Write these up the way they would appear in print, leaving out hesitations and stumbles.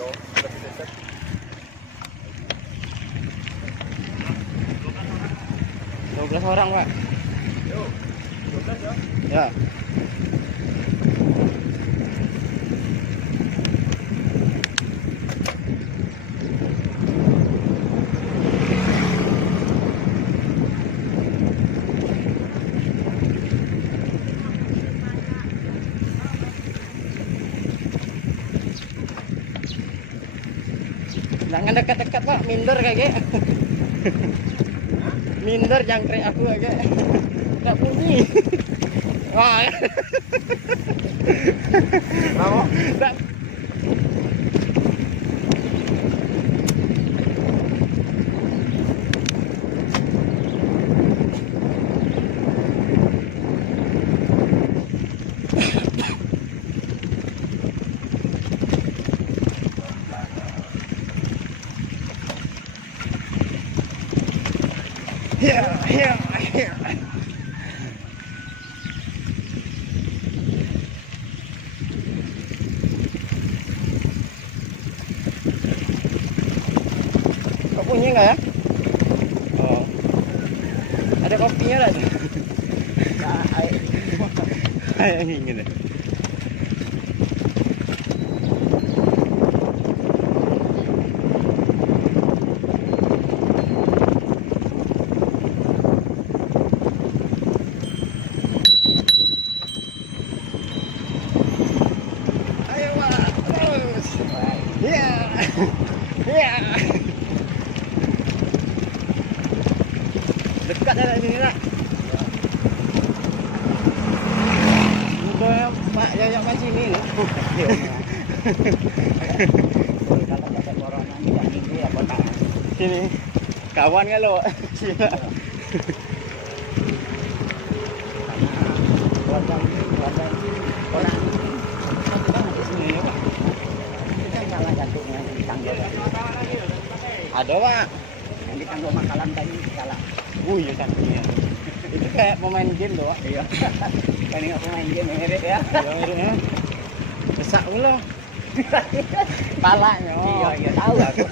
12 orang, Pak. 12 ya? Ya. Jangan dekat-dekat, Pak, minder kayak minder jangkrik aku kayak nggak bunyi. Wah. Bravo. Nggak. Ya. Kok punya nggak ya? Oh, ada kopinya lah. Kayak ingin deh. Dekat dari sini lah. Udah Mak Yayat mancing ini. Kalau dapat corona ini tak minggu ya botak. Sini. Kawan kan lo. Keluarga orang kita di sini ya Pak. Kita salah jantungnya di tangga. Ada, Pak. Yang di tangga Makalam tadi salah. Iya cantiknya. Itu kayak pemain game doang. Iya. Kan ini pemain game mirip ya. Ya. Besak pula. Palanya. Iya tahu aku.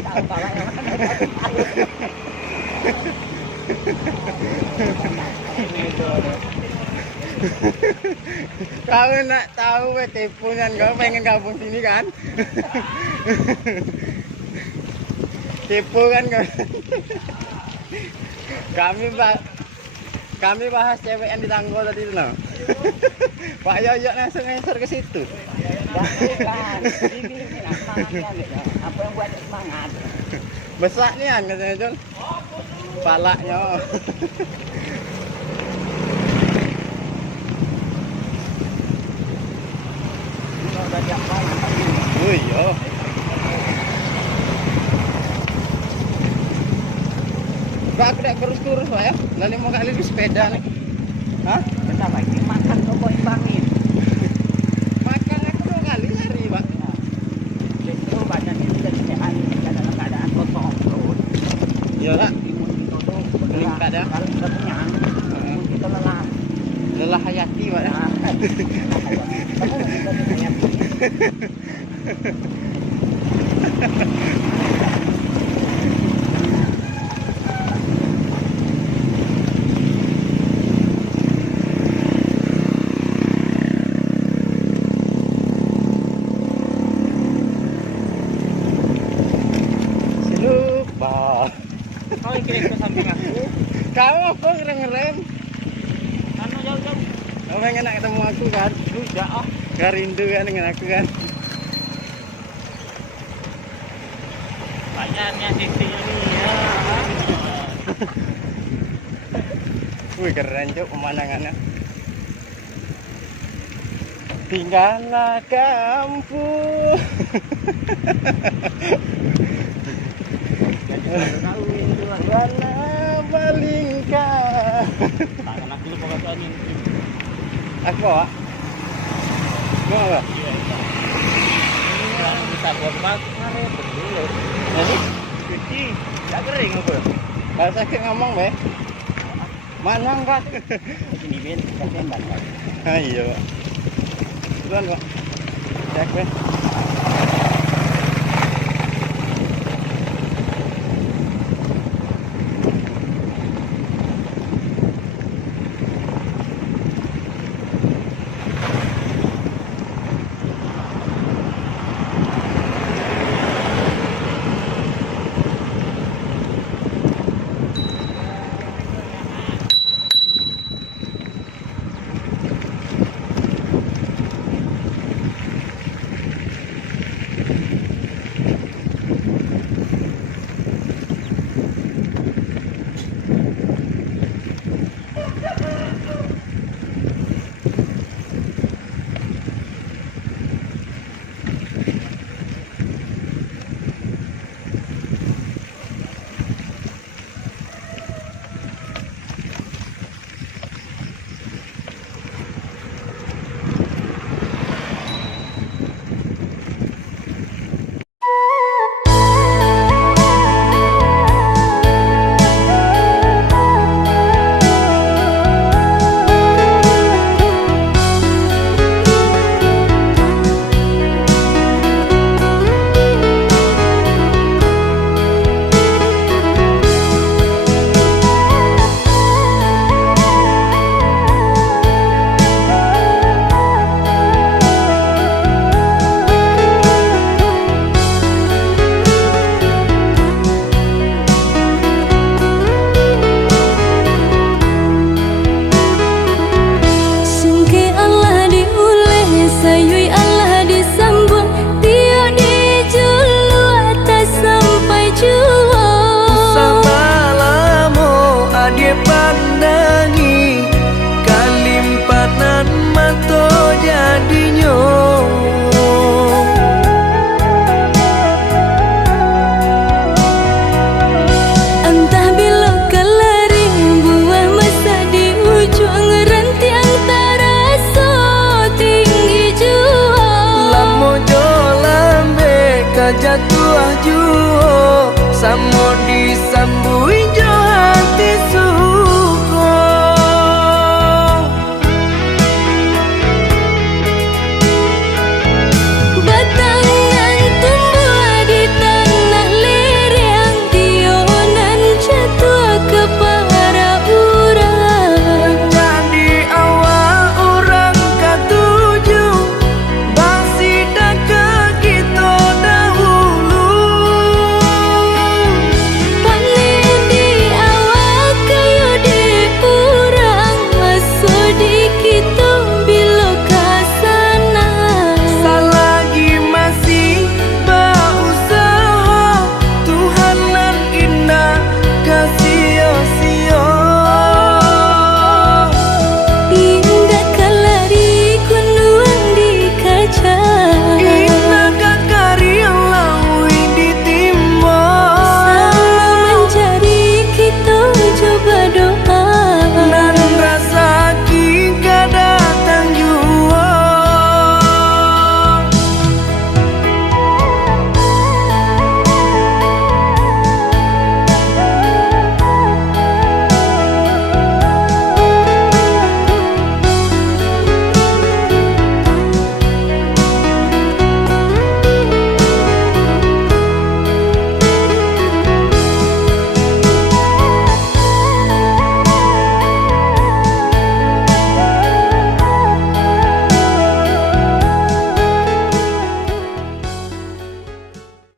Tahu palanya mana. Kau nak tahu tipuan kau pengen gabung sini kan? Tipu kan kau. Kami bahas CWN di Tanggo tadi loh. Pak Yoyok langsung ngeser ke situ. Bukan. Ini apa yang buat semangat? Besak nih kan katanya Jul. Palanya. Ini udah diapain? Oh iya. Pak, aku udah kurus-kurus Pak ya. Lalu mau kali di sepeda nih. Hah? Bentar lagi makan kok imbangin. Makan aku 2 kali sehari Pak. Justru badan ini jadi sehat dalam keadaan kosong perut. Iya Pak. Imun kita tuh Bergerak ada. kalau kita kenyang, imun kita lelah. Lelah hayati Pak. Nah, kamu kita hayati. Lupa. Kau kirim ke samping aku. Kamu apa ngerem-ngerem? Anu jauh-jauh. Kamu pengen nak ketemu aku kan? Sudah oh. Gak rindu kan dengan aku kan? Banyaknya sisi ini ya. Wih keren Cuk pemandangannya. Tinggallah kampung. Warna balingkah. Tangan aku lupa kata angin. Aku bawa. Mau apa? Iya. Bisa buat makan betul. Jadi Cuci, tak kering apa? kalau sakit ngomong be. Mana enggak? Ini Ben, kasihan banget. Ayo. Duluan kok. Cek be. jatuh juo samo disambui